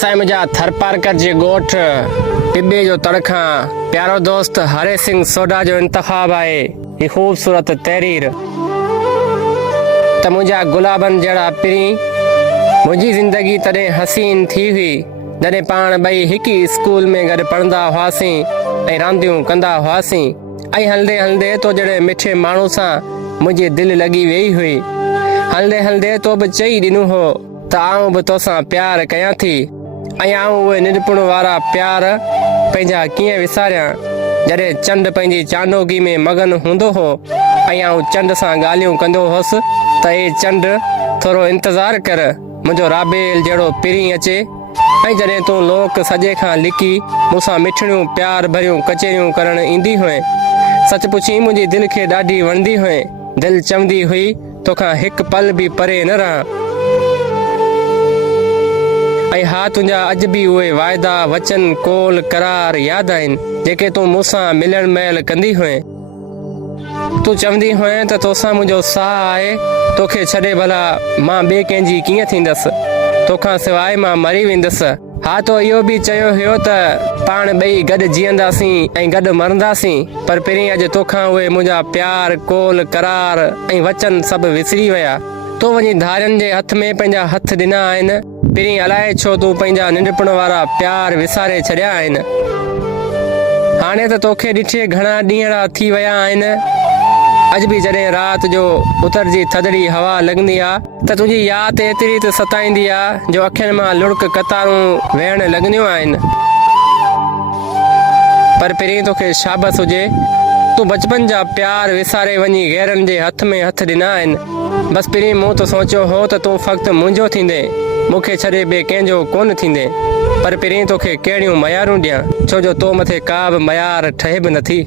साईं मुंहिंजा थरपारकर जे ॻोठ टिबे जो तड़खा प्यारो दोस्त हरे सिंह सोढा जो इंतखाब आहे ही ख़ूबसूरत तहरीर त मुंहिंजा गुलाबनि जहिड़ा पिरी मुंहिंजी ज़िंदगी तॾहिं हसीन थी हुई जॾहिं पाण ॿई हिकु ई स्कूल में गॾु पढ़ंदा हुआसीं ऐं रांदियूं कंदा हुआसीं ऐं हलंदे हलंदे तो जहिड़े मिठे माण्हू सां मुंहिंजी दिलि लॻी वेई हुई। हलंदे हलंदे तो बि चई ॾिनो हो त आऊं बि तोसां प्यार कयां थी ऐं आऊं उहे निंढपण वारा प्यार पंहिंजा कीअं विसारियां जॾहिं चंड पंहिंजी चांडोगी में मगन हूंदो हो ऐं आऊं चंड सां ॻाल्हियूं कंदो हुअसि त हे चंड थोरो इंतज़ारु कर मुंहिंजो राबेल जहिड़ो पिरी अचे ऐं जॾहिं तूं लोक सॼे खां लिकी मूंसां मिठड़ियूं प्यार भरियूं कचेरियूं करणु ईंदी हुई। सच पुछी मुंहिंजी दिलि खे ॾाढी वणंदी हुई। दिलि चवंदी हुई तोखां हिकु पल बि परे न रहां ऐं हा तुंहिंजा अॼु बि उहे वाइदा वचन कोल करार यादि आहिनि जेके तूं मूंसां मिलण महिल कंदी हुई। तूं चवंदी हुई त तोसां मुंहिंजो साह आहे तोखे छॾे भला मां ॿिए कंहिंजी कीअं थींदसि तोखां सवाइ मां मरी वेंदसि। हा तो इहो बि चयो हुयो त पाण ॿई गॾु जीअंदासीं ऐं गॾु मरंदासीं पर पहिरीं अॼु तोखां उहे मुंहिंजा प्यार कोल करार ऐं वचन सभु विसरी विया। तो वञी धारियुनि जे हथ में पंहिंजा हथ ॾिना आहिनि पहिरीं अलाए छो तूं पंहिंजा निंढपण वारा प्यार विसारे छॾिया आहिनि। हाणे त तोखे ॾिठे घणा ॾींहं थी विया आहिनि। अॼु बि जॾहिं राति जो उतरजी थधड़ी हवा लॻंदी आहे त तुंहिंजी यादि एतिरी त सताईंदी आहे जो अखियुनि मां लुड़क कतारूं वेहण लॻंदियूं आहिनि। पर पहिरीं तोखे शाबस हुजे तूं बचपन जा प्यार विसारे वञी गैरनि जे हथ में हथ ॾिना आहिनि। बसि पहिरीं मूं त सोचियो हो त तूं फ़क़्तु मुंहिंजो थींदे मूंखे छॾे ॿिए कंहिंजो कोन थींदे पर पहिरीं तोखे कहिड़ियूं मयारूं ॾियां छो जो तो मथे का बि मयार ठहे बि नथी।